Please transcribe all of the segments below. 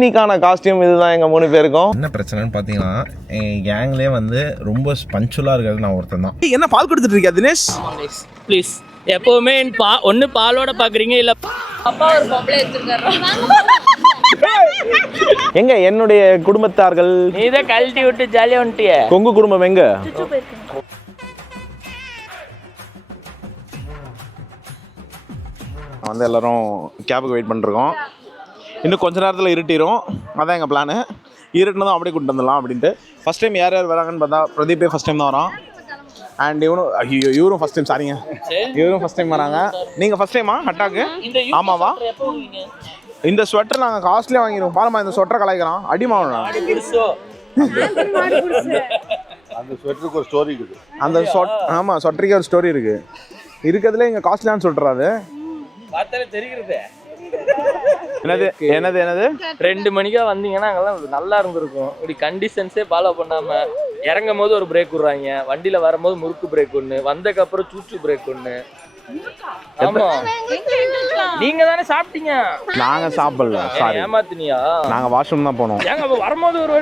இன்னைக்கான காஸ்டியூம் இதுதான் எங்க 3 பேருக்கும். என்ன பிரச்சனைன்னு பாத்தீங்கன்னா என் கேங்லேயே வந்து ரொம்ப பஞ்சுவலா இருக்கிறது நான் ஒருத்தன் தான். என்ன பால் கொடுத்துட்டு இருக்கியா தினேஷ்? ப்ளீஸ் எப்பவுமே ஒன்னு பாலோட பாக்குறீங்க இல்ல அப்பா ஒரு பொம்பளை எடுத்துருக்காரு. எங்க என்னுடைய குடும்பத்தார்கள்? நீதான் கழட்டி விட்டு ஜாலியா வந்துட்டிய. கொங்கு குடும்பம் எங்க? வந்து எல்லாரும் கேபுக்கு வெயிட் பண்ணிருக்கோம். இன்னும் கொஞ்ச நேரத்தில் இருட்டிடும். அதான் எங்கள் பிளானு. இருட்டுனதும் அப்படியே கூப்பிட்டு வந்துடலாம் அப்படின்ட்டு. ஃபஸ்ட் டைம் யார் யார் வராங்கன்னு பார்த்தா பிரதீப்பே ஃபஸ்ட் டைம் தான் வரோம். அண்ட் இவரும் ஃபஸ்ட் டைம். சாரிங்க, இவரும் ஃபஸ்ட் டைம் வராங்க. நீங்கள் ஃபஸ்ட் டைமா ஹட்டாக்கு? ஆமாவா? இந்த ஸ்வெட்டர் நாங்கள் காஸ்ட்லியாக வாங்கிடுவோம். பாருமா இந்த ஸ்வெட்டரை கலாய்க்கிறோம். அடிமாவா அந்த ஸ்வெட்டருக்கு ஒரு ஸ்டோரி இருக்குது. அந்த ஆமாம் ஸ்வெட்டருக்கு ஒரு ஸ்டோரி இருக்குது. இருக்கிறதுல இங்கே காஸ்ட்லியான்னு சொல்கிறாரு. என்னது என்னது என்னது 2 மணிக்கா வந்தீங்கன்னா அங்கெல்லாம் நல்லா இருந்திருக்கும். இப்படி கண்டிஷன்ஸே ஃபாலோ பண்ணாம இறங்கும் போது ஒரு பிரேக் விடுறாங்க, வண்டியில வரும்போது முறுக்கு பிரேக் ஒண்ணு, வந்ததுக்கு அப்புறம் சூச்சு பிரேக் ஒண்ணு. ஆமா நீங்க தானே சாப்பிட்டீங்க? நாங்க சாப்பிடல. சாரி, ஏமாத்தினியா? நாங்க வாஷ்ரூம் தான் போனோம். ஏங்க வரும்போது ஒரு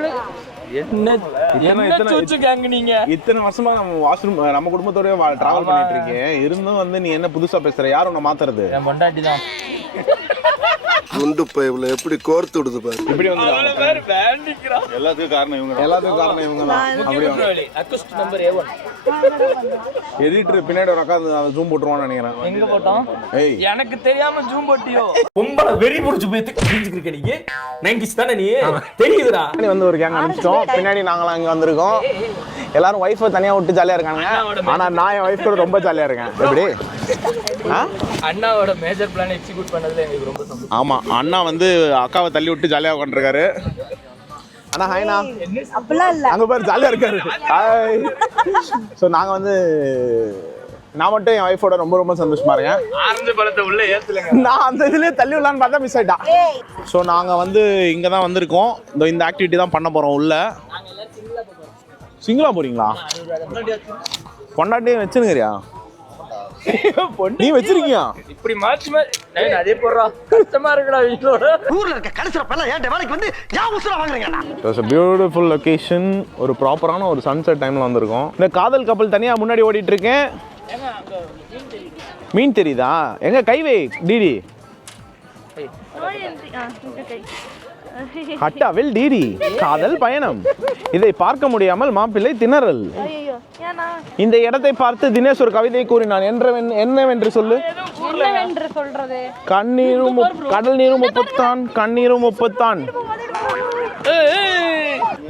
என்ன சூச்சு கேங்க நீங்க? இத்தனை வருஷமா நம்ம வாஷ்ரூம் நம்ம குடும்பத்தோட டிராவல் பண்ணிட்டு இருக்கேன். இருந்தும் வந்து நீ என்ன புதுசா பேசுற? யார் உன்னை மாத்துறது? என் பொண்டாட்டி தான். குண்டு பைப்ல எப்படி கோர்த்து விடுது பாரு. இப்படி வந்து எல்லாத்துக்கும் காரணம் இவங்க. எல்லாத்துக்கும் காரணம் இவங்க தான். அப்படியே அக்வஸ்ட் நம்பர் A1 எடிட்டர் பின்னாடி ஒரு அக்கா அதை ஜூம் போட்டுருவான்னு நினைக்கிறேன். எங்க போட்டோம்? ஏய் எனக்கு தெரியாம ஜூம் போட்டியோ? பொம்பளை வெறி புடிச்சு போய் கிழிஞ்சிருக்கு நீங்க. 90s தானே நீ? தெரியுதுடா. பின்னாடி வந்து ஒரு கேங் அனுப்பிச்சிட்டோம். பின்னாடி நாங்களாம் இங்க வந்திருக்கோம். எல்லாரும் ஒய்ஃபை தனியா விட்டு ஜாலியா இருக்காங்க. ஆனா நான் என் ஒய்ஃப் கூட ரொம்ப ஜாலியா இருக்கேன். எப்படி அண்ணாவோட மேஜர் பிளான் எக்ஸிக்யூட் பண்ணதுல எனக்கு ரொம்ப சந்தோஷம். ஆமா, அண்ணா வந்து அக்காவை தள்ளி விட்டு ஜாலியா உட்காந்துருக்காரு. அண்ணா ஹாய்ண்ணா. அப்படிலாம் இல்ல, அங்க பாரு ஜாலியா இருக்காரு. ஹாய். ஸோ நாங்க வந்து நான் மட்டும் என் ஒய்ஃபோட ரொம்ப ரொம்ப சந்தோஷமா இருக்கேன். ஆரஞ்சு பழத்தை உள்ள ஏத்துலங்க. நான் அந்த இதுலயே தள்ளி விடலான்னு பார்த்தா மிஸ் ஆயிட்டா. ஸோ நாங்க வந்து இங்க தான் வந்திருக்கோம். இந்த ஆக்டிவிட்டி தான் பண்ண போறோம் உள்ள. சிங்கிளா போறீங்களா? பொண்டாட்டியே வச்சுருக்கிறியா? நீ வச்சிருக்கியா? இப்படி மாத்தி மாத்தி அதே போடுறா. கஷ்டமா இருக்குடா வீட்டோட. ஊர்ல இருக்க கடைசில ஏன் வேலைக்கு வந்து ஏன் உசுர வாங்குறீங்கடா? It was a beautiful location. ஒரு ப்ராப்பரான ஒரு சன்செட் டைம்ல வந்திருக்கோம். இந்த காதல் கப்பல் தனியா முன்னாடி ஓடிட்டு இருக்கேன். மீன் தெரியுதா? எங்க கைவே டிடி ஹட்டாவில் டிடி காதல் பயணம். இதை பார்க்க முடியாமல் மாப்பிள்ளை திணறல். இந்த இடத்தை பார்த்து தினேஷ் ஒரு கவிதை கூறினான். என்னவென்று சொல்லு. கண்ணீரும் கடல் நீரும் ஒப்புத்தான், கண்ணீரும் ஒப்புத்தான்.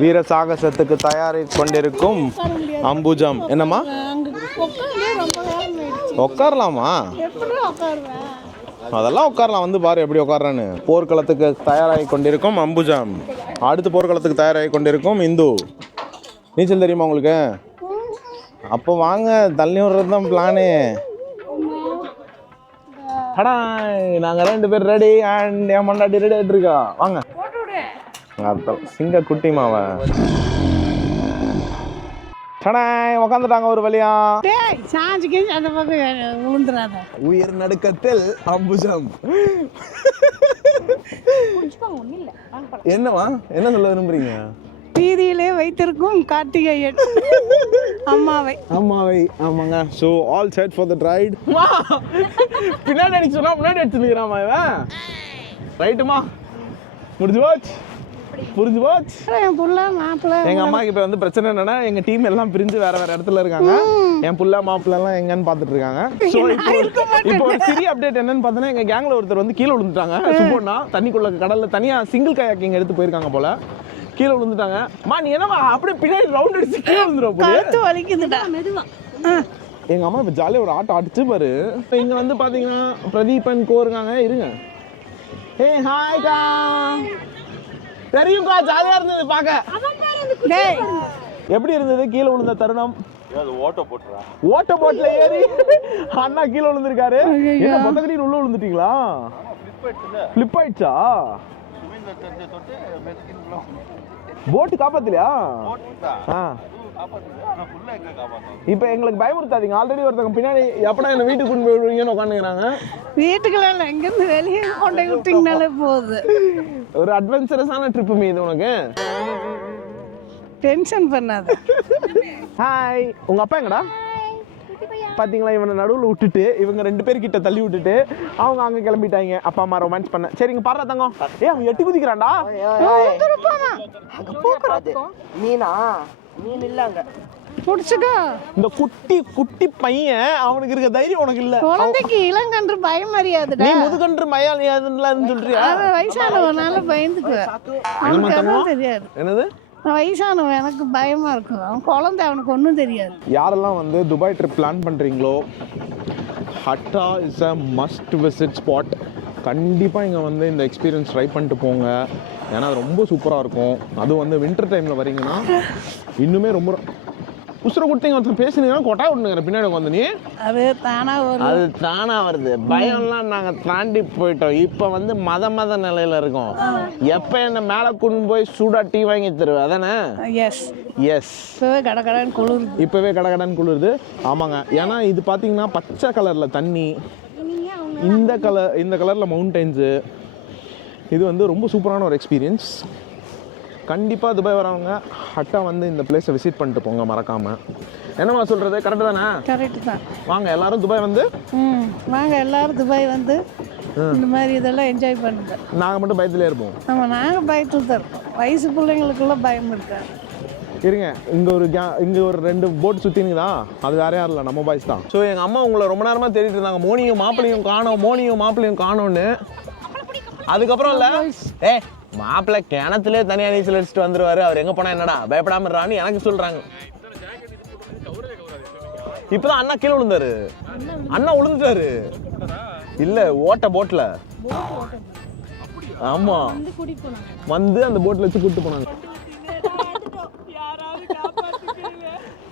வீர சாகசத்துக்கு தயாரி கொண்டிருக்கும் அம்புஜம். என்னம்மா உட்காரலாமா? அதெல்லாம் உட்காரலாம். வந்து பாரு எப்படி உட்கார்றான்னு. போர்க்களத்துக்கு தயாராகி கொண்டிருக்கும் அம்புஜம். அடுத்து போர்க்களத்துக்கு தயாராகி கொண்டிருக்கும் இந்து. நீச்சல் தெரியுமா உங்களுக்கு? அப்போ வாங்க, தள்ளி விடுறது தான் பிளானு. அடா நாங்க 2 பேர் ரெடி. அண்ட் என் மண்டாட்டி ரெடி ஆகிட்டு இருக்கா. வாங்க சிங்க குட்டி மாவ உக்காந்துட்டாங்க ஒரு வழியா. உயிர் நடுக்கத்தில் அம்புஜம். என்னவா என்ன சொல்ல விரும்புறீங்க? வீதியிலே வைத்திருக்கும் கார்த்திகேயன் அம்மாவை. ஆமாங்க. So all set for the right. பின்னாடி அடிச்சோன்னா முன்னாடி அடிச்சுக்கிறாமா இவன். ரைட்டுமா? முடிஞ்சு போச்சு. என் புள்ள மாப்பிள்ள. எங்க அம்மாக்கு இப்ப வந்து பிரச்சனை என்னன்னா எங்க டீம் எல்லாம் பிரிஞ்சு வேற வேற இடத்துல இருக்காங்க. என் புள்ள மாப்பிள்ள எல்லாம் எங்கன்னு பாத்துட்டு இருக்காங்க. இப்போ ஒரு சிறிய அப்டேட் என்னன்னு பார்த்தோன்னா எங்க கேங்ல ஒருத்தர் வந்து கீழே விழுந்துட்டாங்க. சுப்போனா தண்ணிக்குள்ள கடல்ல தனியா சிங்கிள் கயாக்கிங் எடுத்து போயிருக்காங்க போல. கீழே விழுந்துட்டாங்க. மா நீ என்னமா அப்படியே பின்னாடி ரவுண்ட் அடிச்சு கீழே விழுந்துரும் போல. வலிக்குதுடா மெதுவா. எங்க அம்மா இப்ப ஜாலியா ஒரு ஆட்டம் அடிச்சு பாரு. இங்க வந்து பாத்தீங்கன்னா பிரதீபன் கோருங்க. இருங்க. ஹே ஹாய்க்கா. தெரியும்க்கா, ஜாலியா இருந்தது பாக்க. எப்படி இருந்தது கீழே விழுந்த தருணம்? ஓட்ட போட்ல ஏறி அண்ணா கீழே விழுந்திருக்காரு. என்ன மொத்தக்கடியில் உள்ள விழுந்துட்டீங்களா? ஃபிளிப் ஆயிடுச்சா? போட்டு காப்பாத்தலையா? இப்ப எங்களுக்கு பயமுறுத்தாதீங்க. ஆல்ரெடி ஒருத்தவங்க பின்னாடி எப்படா என்ன வீட்டுக்கு கொண்டு போயிடுவீங்கன்னு உட்காந்துக்கிறாங்க. வீட்டுக்குள்ள இல்லை, எங்கேருந்து வெளியே கொண்டு விட்டீங்கனாலே போகுது. ஒரு அட்வென்ச்சரஸான ட்ரிப்பு மீது உனக்கு. டென்ஷன் பண்ணாத. ஹாய், உங்க அப்பா எங்கடா? பாத்தீங்களா, இவனை நடுவில் விட்டுட்டு இவங்க 2 பேர்கிட்ட தள்ளி விட்டுட்டு அவங்க அங்க கிளம்பிட்டாங்க. அப்பா அம்மா ரொமான்ஸ் பண்ண. சரிங்க பாடுறா தங்கம். அவன் 8 குதிக்கிறான்டா. மீனா மீன் இல்லங்க புடிச்சுக்கோ. இந்த குட்டி குட்டி பையன், அவனுக்கு இருக்க தைரியம் உனக்கு இல்ல. குழந்தைக்கு இளங்கன்று பயம் அறியாதுடா. நீ முதுகன்று மயாலியாதுன்னு சொல்றியா? வயசானவனால பயந்துக்குவேன். அவனுக்கு எதுவும் தெரியாது. என்னது? வயசானவன் எனக்கு பயமா இருக்கும். அவன் குழந்தை, அவனுக்கு ஒன்றும் தெரியாது. யாரெல்லாம் வந்து துபாய் ட்ரிப் பிளான் பண்ணுறீங்களோ, Hatta is a must visit spot. கண்டிப்பாக இங்கே வந்து இந்த எக்ஸ்பீரியன்ஸ் ட்ரை பண்ணிட்டு போங்க. ஏன்னா அது ரொம்ப சூப்பராக இருக்கும். அதுவும் வந்து வின்டர் டைமில் வரீங்கன்னா இன்னுமே ரொம்ப உசுரை கொடுத்தீங்க. ஒருத்தர் பேசுனீங்கன்னா கொட்டாய் விட்டுங்கிற பின்னாடி உட்காந்து. நீ அது தானா வரும். அது தானா வருது. பயம்லாம் நாங்கள் தாண்டி போயிட்டோம். இப்போ வந்து மத நிலையில் இருக்கோம். எப்போ என்ன மேலே கொண்டு போய் சூடாக டீ வாங்கி தருவேன் அதானே? Yes yes. இப்போவே கடகடன்னு குளிருது. இப்போவே கடகடன்னு குளிருது. ஆமாங்க. ஏன்னா இது பார்த்தீங்கன்னா பச்சை கலரில் தண்ணி, இந்த கலரில் மவுண்டெயின்ஸு. இது வந்து ரொம்ப சூப்பரான ஒரு எக்ஸ்பீரியன்ஸ். கண்டிப்பாக துபாய் வரவங்க ஹட்டா வந்து இந்த பிளேஸை விசிட் பண்ணிட்டு போங்க மறக்காமல். என்னம்மா சொல்கிறது, கரெக்டு தானே? கரெக்டு தான். வாங்க எல்லாரும் துபாய் வந்து வாங்க எல்லாரும் துபாய் வந்து இந்த மாதிரி இதெல்லாம் என்ஜாய் பண்ணுங்க. நாங்கள் மட்டும் பயத்துலேயே இருப்போம். ஆமாம், நாங்கள் பயத்தில் தான் இருக்கோம். வயசு பிள்ளைங்களுக்கெல்லாம் பயம் இருக்காது. இருங்க, இங்கே ஒரு 2 போட் சுற்றினுக்குதா. அது வேற யாரும் இல்லை, நம்ம பாய்ஸ் தான். ஸோ எங்கள் அம்மா உங்களை ரொம்ப நேரமாக தேடிட்டு இருந்தாங்க. மோனியும் மாப்பிளையும் காணோன்னு. அதுக்கப்புறம் இல்லை, மாப்பிள்ளை கிணத்துலேயே தனியாக நீச்சல் அடிச்சுட்டு வந்துருவாரு. அவர் எங்கே போனால் என்னடா பயப்படாம இருறான்னு எனக்கு சொல்கிறாங்க. இப்போதான் அண்ணா கீழே விழுந்தாரு. அண்ணா விழுந்துட்டாரு. இல்லை, ஓட்ட போட்டில். ஆமாம், வந்து அந்த போட்டில் வச்சு கூப்பிட்டு போனாங்க.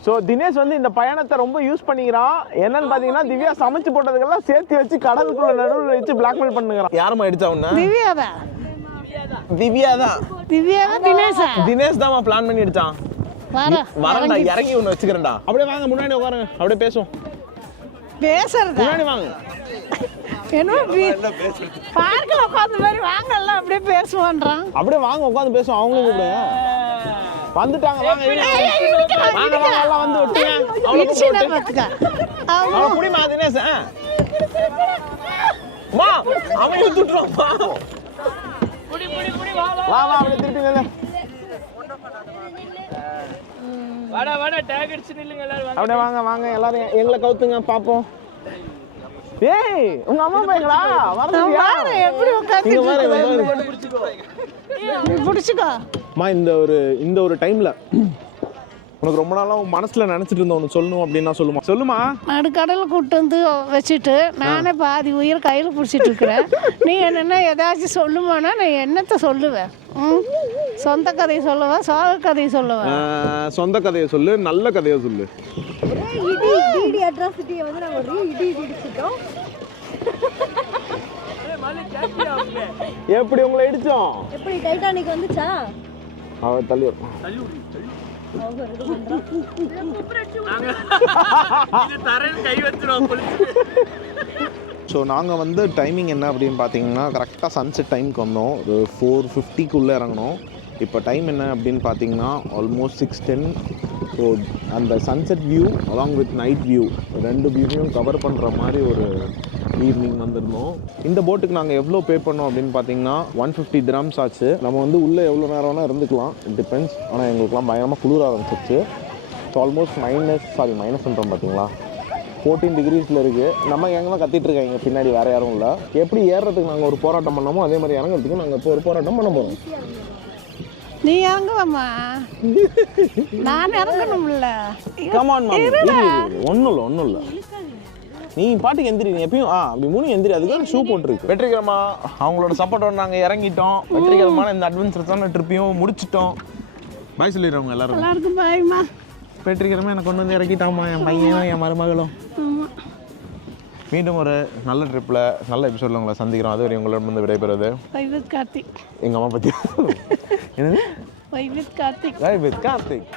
ஸோ தினேஷ் வந்து இந்த பயணத்தை ரொம்ப யூஸ் பண்ணிக்கிறான். என்னன்னு பார்த்தீங்கன்னா, திவ்யா சமைச்சு போட்டதுக்கெல்லாம் சேர்த்து வச்சு கடலுக்குள்ள நடுவில் வச்சு பிளாக்மெயில் பண்ணுங்கிறான். யாருமா அடிச்சா? திவ்யா தான். தினேஷ் தான் பிளான் பண்ணி அடிச்சான். வரண்டா, இறங்கி ஒன்று வச்சுக்கிறேன்டா. அப்படியே வாங்க, முன்னாடி உட்காருங்க, அப்படியே பேசுவோம். பேசுறது முன்னாடி வாங்க. என்ன பார்க்கல உட்காந்து மாதிரி வாங்க, எல்லாம் அப்படியே பேசுவோன்றான். அப்படியே வாங்க, உட்காந்து பேசுவோம். அவங்களும் கூப்பிடுங்க. வந்துட்டாங்க, வாங்க எல்லாம் வந்து விட்டுங்க. அவன் புடிமா தினேஷ். வா, அவன் விட்டுட்டுறான். வா வா, அப்படியே திருப்பி நில்லு. வாடா டேக் அடிச்சு நில்லுங்க எல்லாரும். அப்படியே வாங்க எல்லாரும் எங்களை கவுத்துங்க பாப்போம். ஏய், உங்க அம்மா பையங்களா? வரலையா? எப்படி உட்கார்ந்து பிடிச்சுக்கோ. இந்த ஒரு டைம்ல உனக்கு ரொம்ப நாளாக உன் மனசில் நினச்சிட்டு இருந்த ஒன்று சொல்லணும் அப்படின்னா சொல்லுமா. நடுக்கடலில் கூப்பிட்டு வந்து வச்சுட்டு நானே பாதி உயிரை கையில் பிடிச்சிட்டு இருக்கிறேன். நீ என்னென்ன ஏதாச்சும் சொல்லுமானா நான் என்னத்தை சொல்லுவேன்? சொந்த கதையை சொல்லுவேன், சோக கதையை சொல்லுவேன். சொந்த கதையை சொல்லு, நல்ல கதையை சொல்லு. இடி அட்ராசிட்டியை வந்து நாங்கள் ஒரு இடி இடிச்சிட்டோம். எப்படி உங்களை இடிச்சோம்? எப்படி டைட்டானிக் வந்துச்சா? அவ தள்ளி ஸோ நாங்கள் வந்து டைமிங் என்ன அப்படின்னு பார்த்தீங்கன்னா, கரெக்டாக சன்செட் டைமுக்கு வந்தோம். ஒரு 4:50க்குள்ளே இறங்கினோம். இப்போ டைம் என்ன அப்படின்னு பார்த்தீங்கன்னா ஆல்மோஸ்ட் 6:10. ஸோ அந்த sunset view along with night view 2 வியூவையும் கவர் பண்ணுற மாதிரி ஒரு ஈவினிங் வந்திருந்தோம். இந்த போட்டுக்கு நாங்கள் எவ்வளோ பே பண்ணோம் அப்படின்னு பார்த்தீங்கன்னா 150 dirhams ஆச்சு. நம்ம வந்து உள்ளே எவ்வளோ நேரம் வேணால் இருந்துக்கலாம், இட் டிபெண்ட்ஸ். ஆனால் எங்களுக்குலாம் பயங்கரமாக குளிர ஆரம்பிச்சிருச்சு. ஸோ ஆல்மோஸ்ட் மைனஸ்ன்றோம் பார்த்தீங்களா, 14 degreesல இருக்குது. நம்ம எங்கே கத்திட்டு இருக்காங்க பின்னாடி, வேறு யாரும் இல்லை. எப்படி ஏறுறதுக்கு நாங்கள் ஒரு போராட்டம் பண்ணோமோ அதே மாதிரி இறங்குறதுக்கு நாங்கள் இப்போ ஒரு போராட்டம் பண்ண போகிறோம். நீ இறங்குவாம்மா, நான் இறங்கணும்ல. கமான் ஒன்றும் இல்லை நீ பாட்டுக்கு எந்திரி. எப்பயும் அப்படி 3 எந்திரி. அதுக்கு ஷூ போட்டுருக்கு. வெற்றிகரமா அவங்களோட சப்போர்ட்டோட நாங்கள் இறங்கிட்டோம். வெற்றிகரமான இந்த அட்வென்ச்சரஸான ட்ரிப்பையும் முடிச்சிட்டோம். பாய் சொல்லிடுறவங்க எல்லாருக்கும் பாய்மா. வெற்றிகரமாக எனக்கு கொண்டு வந்து இறக்கிட்டாமா என் பையனும் என் மருமகளும். மீண்டும் ஒரு நல்ல ட்ரிப்பில் நல்ல எபிசோடில் உங்களை சந்திக்கிறோம். அதுவரை உங்களிடம் விடைபெறுவது வைவித் கார்த்திக். எங்கள் அம்மா பற்றி என்னது வைவித் கார்த்திக். வைவித் கார்த்திக்.